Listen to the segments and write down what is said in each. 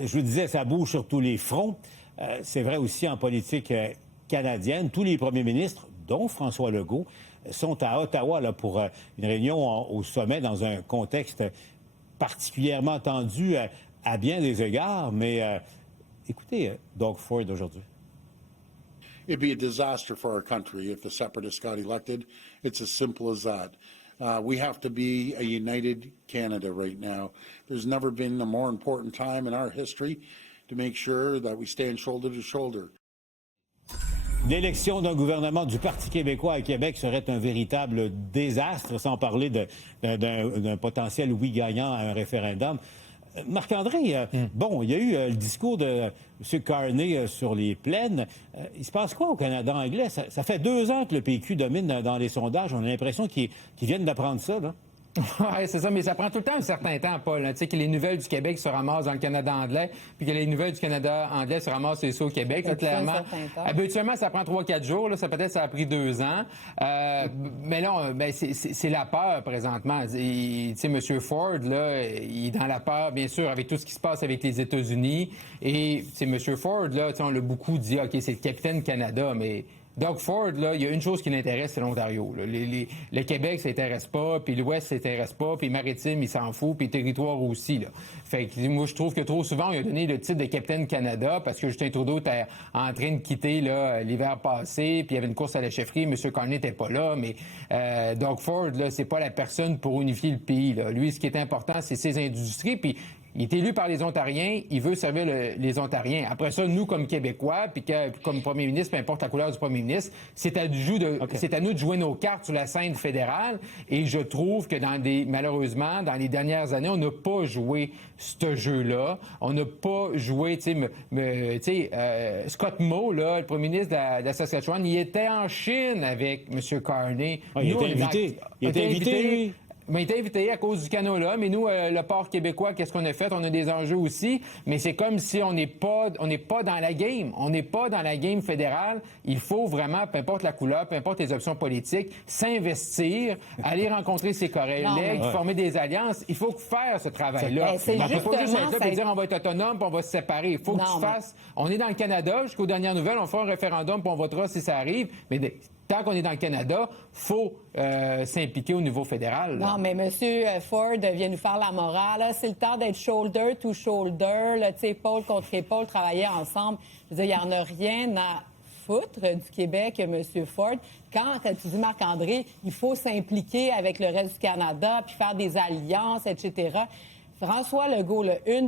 je vous disais, ça bouge sur tous les fronts. C'est vrai aussi en politique canadienne. Tous les premiers ministres, dont François Legault, sont à Ottawa là, pour une réunion au sommet dans un contexte particulièrement tendu à bien des égards. Mais écoutez, Doug Ford aujourd'hui. It'd be a disaster for our country if the separatists got elected. It's as simple as that. We have to be a united Canada right now. There's never been a more important time in our history to make sure that we stand shoulder to shoulder. L'élection d'un gouvernement du Parti québécois à Québec serait un véritable désastre, sans parler d'un potentiel oui gagnant à un référendum. Marc-André, bon, il y a eu le discours de M. Carney sur les plaines. Il se passe quoi au Canada anglais? Ça fait 2 ans que le PQ domine dans les sondages. On a l'impression qu'ils viennent d'apprendre ça, là. Oui, c'est ça, mais ça prend tout le temps un certain temps, Paul. Tu sais, que les nouvelles du Québec se ramassent dans le Canada anglais, puis que les nouvelles du Canada anglais se ramassent ici au Québec. Là, clairement, habituellement, ça prend 3-4 jours. Là, ça a pris 2 ans. Mais là, c'est la peur présentement. Tu sais, M. Ford, là, il est dans la peur, bien sûr, avec tout ce qui se passe avec les États-Unis. Et c'est M. Ford, là, on l'a beaucoup dit, OK, c'est le capitaine Canada, mais Doug Ford, là, il y a une chose qui l'intéresse, c'est l'Ontario. Le Québec, ça l'intéresse pas, puis l'Ouest, ça l'intéresse pas, puis Maritime, il s'en fout, puis le territoire aussi. Là. Fait que moi, je trouve que trop souvent, il a donné le titre de capitaine Canada parce que Justin Trudeau était en train de quitter là, l'hiver passé, puis il y avait une course à la chefferie, M. Carney n'était pas là, mais Doug Ford, là, c'est pas la personne pour unifier le pays. Là. Lui, ce qui est important, c'est ses industries, puis il est élu par les Ontariens, il veut servir les Ontariens. Après ça, nous, comme Québécois, puis comme premier ministre, peu importe la couleur du premier ministre, c'est à nous de jouer nos cartes sur la scène fédérale. Et je trouve que malheureusement, dans les dernières années, on n'a pas joué ce jeu-là. On n'a pas joué, Scott Moe, là, le premier ministre de la Saskatchewan, il était en Chine avec M. Carney. Il était invité, lui. Mais il était invité à cause du canot-là. Mais nous, le port québécois, qu'est-ce qu'on a fait? On a des enjeux aussi. Mais c'est comme si on n'est pas dans la game. On n'est pas dans la game fédérale. Il faut vraiment, peu importe la couleur, peu importe les options politiques, s'investir, aller rencontrer ses collègues, former des alliances. Il faut faire ce travail-là. C'est on peut pas juste justement être là et dire on va être autonome puis on va se séparer. Il faut que tu fasses. On est dans le Canada. Jusqu'aux dernières nouvelles, on fait un référendum puis on votera si ça arrive. Mais tant qu'on est dans le Canada, faut s'impliquer au niveau fédéral. Là. Non, mais M. Ford vient nous faire la morale. Là. C'est le temps d'être shoulder to shoulder, épaule contre épaule, travailler ensemble. Je veux dire, il n'y en a rien à foutre du Québec, M. Ford. Quand tu dis, Marc-André, il faut s'impliquer avec le reste du Canada, puis faire des alliances, etc., François Legault,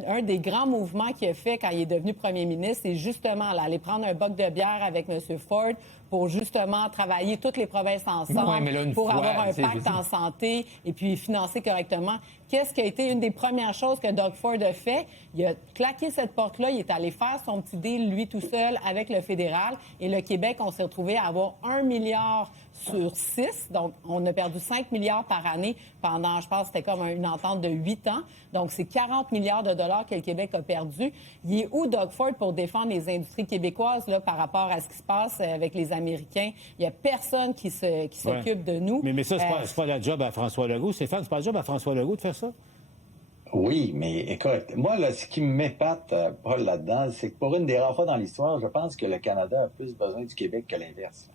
un des grands mouvements qu'il a fait quand il est devenu premier ministre, c'est justement là, aller prendre un boc de bière avec M. Ford pour justement travailler toutes les provinces ensemble, pour avoir un pacte en santé et puis financer correctement. Qu'est-ce qui a été une des premières choses que Doug Ford a fait? Il a claqué cette porte-là, il est allé faire son petit deal, lui tout seul, avec le fédéral. Et le Québec, on s'est retrouvé à avoir 1 milliard sur 6. Donc, on a perdu 5 milliards par année pendant, je pense, c'était comme une entente de 8 ans. Donc, c'est 40 milliards de dollars que le Québec a perdu. Il est où, Doug Ford, pour défendre les industries québécoises là, par rapport à ce qui se passe avec les Américains? Il n'y a personne qui s'occupe de nous. Mais ça, c'est pas la job à François Legault. Stéphane, c'est pas la job à François Legault de faire ça? Oui, mais écoute, moi, là, ce qui m'épate, Paul, là-dedans, c'est que pour une des rares fois dans l'histoire, je pense que le Canada a plus besoin du Québec que l'inverse.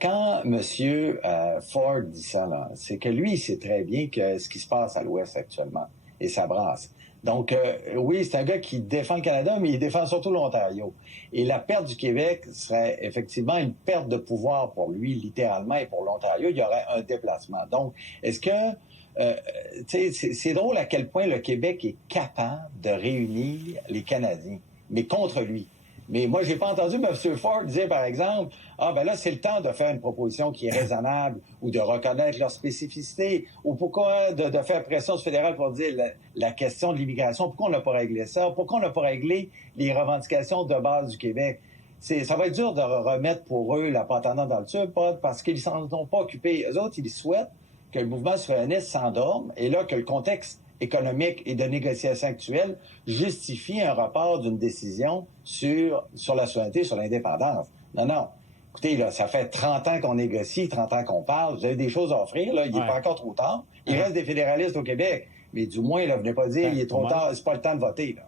Quand M. Ford dit ça, là, c'est que lui, il sait très bien que ce qui se passe à l'Ouest actuellement, et ça brasse. Donc, oui, c'est un gars qui défend le Canada, mais il défend surtout l'Ontario. Et la perte du Québec serait effectivement une perte de pouvoir pour lui, littéralement, et pour l'Ontario, il y aurait un déplacement. Donc, est-ce que c'est drôle à quel point le Québec est capable de réunir les Canadiens, mais contre lui. Mais moi, j'ai pas entendu M. Ford dire, par exemple, ben là, c'est le temps de faire une proposition qui est raisonnable ou de reconnaître leurs spécificités. Ou pourquoi de faire pression sur le fédéral pour dire la question de l'immigration, pourquoi on n'a pas réglé ça? Pourquoi on n'a pas réglé les revendications de base du Québec? Ça va être dur de remettre pour eux la patente dans le tube, parce qu'ils s'en ont pas occupés. Eux autres, ils souhaitent que le mouvement souverainiste s'endorme et là, que le contexte économique et de négociation actuelle justifie un report d'une décision sur la souveraineté, sur l'indépendance. Non. Écoutez, là, ça fait 30 ans qu'on négocie, 30 ans qu'on parle. Vous avez des choses à offrir, là. Il n'est pas encore trop tard. Il reste des fédéralistes au Québec. Mais du moins, là, venez pas dire, il est trop tard, c'est pas le temps de voter, là.